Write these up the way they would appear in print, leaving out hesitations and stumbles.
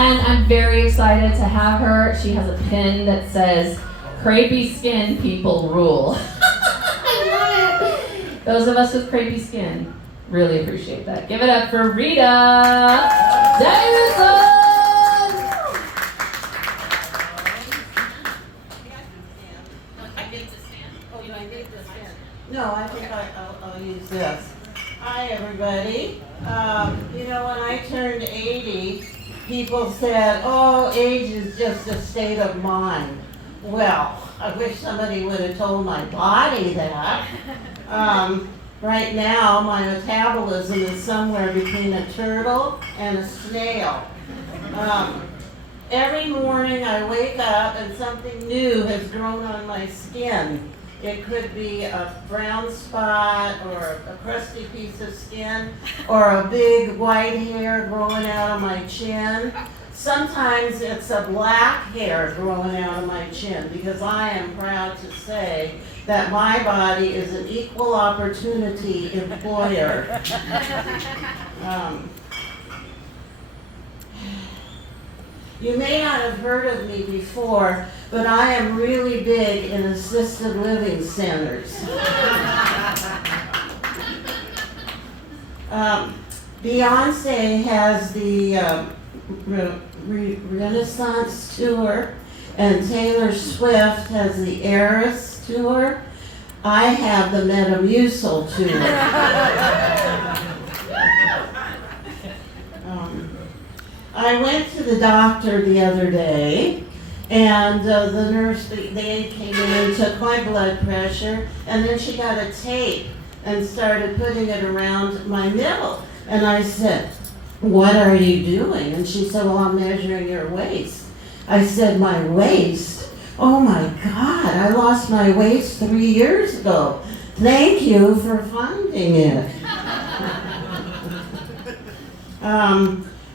And I'm very excited to have her. She has a pin that says, "Crepey skin people rule." I love it. Those of us with crepey skin really appreciate that. Give it up for Rita Davidson. No, I think I'll use this. Hi, everybody. When I turned 80, people said, oh, age is just a state of mind. Well, I wish somebody would have told my body that. Right now, my metabolism is somewhere between a turtle and a snail. Every morning I wake up and something new has grown on my skin. It could be a brown spot or a crusty piece of skin or a big white hair growing out of my chin. Sometimes it's a black hair growing out of my chin because I am proud to say that my body is an equal opportunity employer. You may not have heard of me before, but I am really big in assisted living centers. Beyonce has the Renaissance tour, and Taylor Swift has the Eras tour. I have the Metamucil tour. I went to the doctor the other day, and the nurse, the aide came in and took my blood pressure, and then she got a tape and started putting it around my middle. And I said, what are you doing? And she said, well, I'm measuring your waist. I said, my waist? Oh my God, I lost my waist 3 years ago. Thank you for finding it.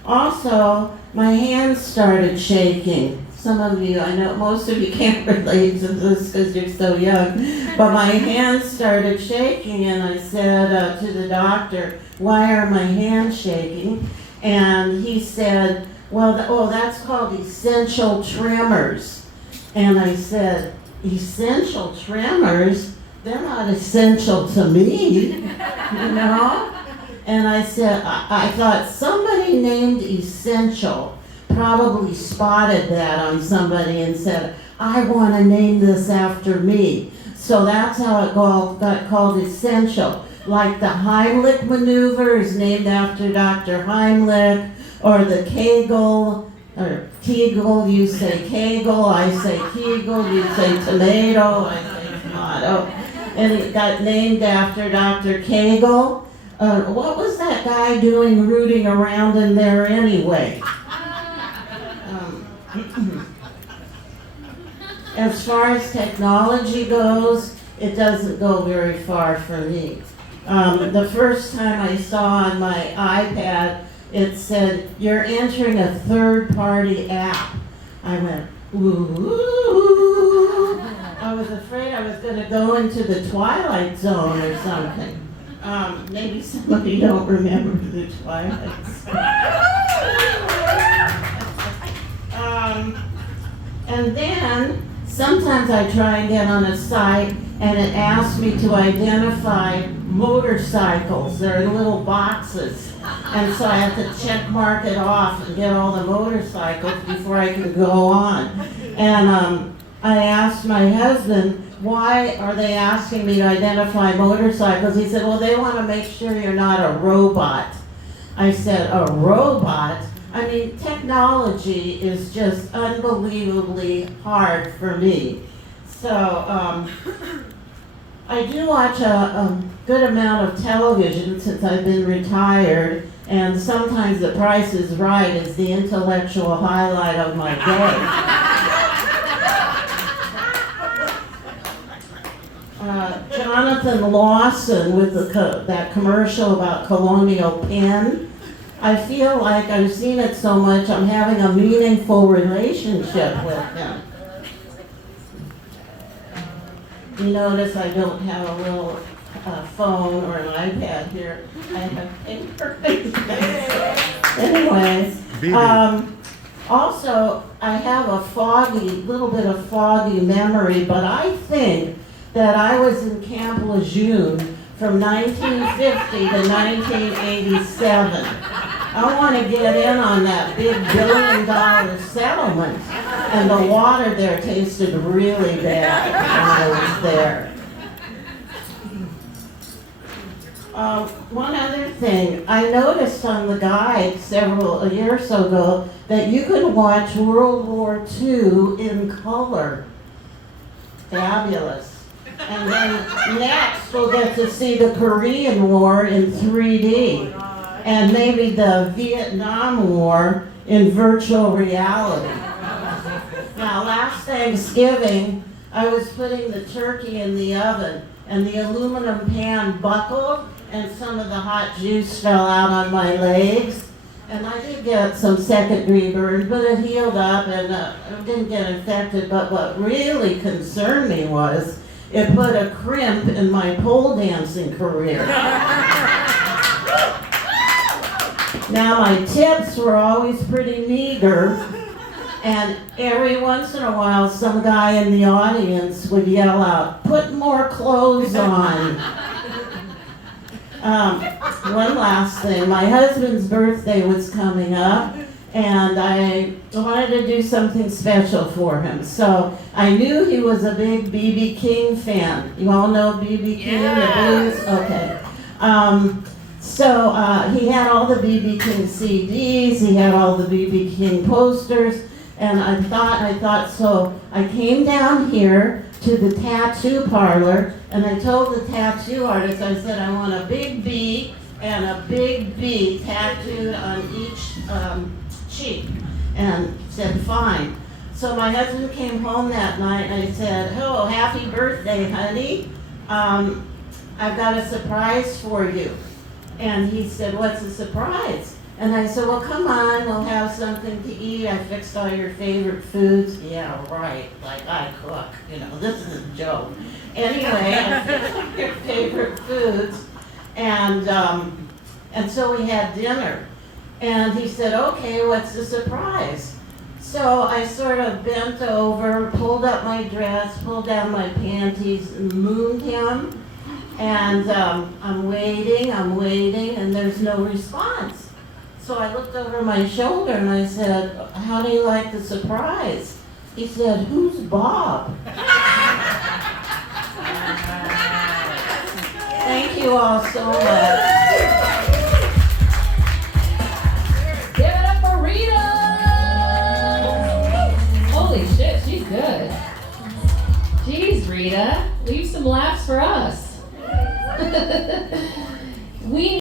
Also, my hands started shaking. Some of you, I know most of you can't relate to this because you're so young, but my hands started shaking, and I said to the doctor, why are my hands shaking? And he said, well, that's called essential tremors. And I said, essential tremors? They're not essential to me, you know? And I said, I thought somebody named Essential probably spotted that on somebody and said, I want to name this after me. So that's how it got called Essential. Like the Heimlich maneuver is named after Dr. Heimlich, or the Kegel, or Kegel, you say Kegel, I say Kegel, you say tomato, I say tomato. And it got named after Dr. Kegel. What was that guy doing rooting around in there anyway? As far as technology goes, it doesn't go very far for me. The first time I saw on my iPad, it said, you're entering a third-party app. I went, ooh. I was afraid I was going to go into the Twilight Zone or something. Maybe some of you don't remember the Twilight Zone. And then sometimes I try and get on a site and it asks me to identify motorcycles. They're in little boxes. And so I have to check mark it off and get all the motorcycles before I can go on. And I asked my husband, why are they asking me to identify motorcycles? He said, well, they want to make sure you're not a robot. I said, a robot? I mean, technology is just unbelievably hard for me. So I do watch a good amount of television since I've been retired, and sometimes The Price is Right is the intellectual highlight of my day. Jonathan Lawson with that commercial about Colonial Penn. I feel like I've seen it so much, I'm having a meaningful relationship with him. You notice I don't have a little phone or an iPad here. I have paper. Anyways, Also, I have a little bit of foggy memory, but I think that I was in Camp Lejeune from 1950 to 1987. I want to get in on that big $1 billion settlement. And the water there tasted really bad when I was there. One other thing, I noticed on the guide a year or so ago that you could watch World War II in color. Fabulous. And then next we'll get to see the Korean War in 3D. And maybe the Vietnam War in virtual reality. Now, last Thanksgiving, I was putting the turkey in the oven, and the aluminum pan buckled, and some of the hot juice fell out on my legs. And I did get some second-degree burns, but it healed up, and it didn't get infected. But what really concerned me was it put a crimp in my pole dancing career. Now, my tips were always pretty meager, and every once in a while, some guy in the audience would yell out, "Put more clothes on." One last thing, my husband's birthday was coming up, and I wanted to do something special for him. So I knew he was a big B.B. King fan. You all know B.B. King, the blues? Okay. So he had all the B.B. King CDs, he had all the B.B. King posters, and I thought, so I came down here to the tattoo parlor, and I told the tattoo artist, I said, I want a big B and a big B tattooed on each cheek, and he said, fine. So my husband came home that night, and I said, oh, happy birthday, honey. I've got a surprise for you. And he said, what's the surprise? And I said, well, come on, we'll have something to eat. I fixed all your favorite foods. Yeah, right, like I cook. You know, this is a joke. Anyway, I fixed all your favorite foods. And so we had dinner. And he said, okay, what's the surprise? So I sort of bent over, pulled up my dress, pulled down my panties, and mooned him. And I'm waiting, and there's no response. So I looked over my shoulder and I said, how do you like the surprise? He said, who's Bob? Thank you all so much. Give it up for Rita! Holy shit, she's good. Jeez, Rita, leave some laughs for us.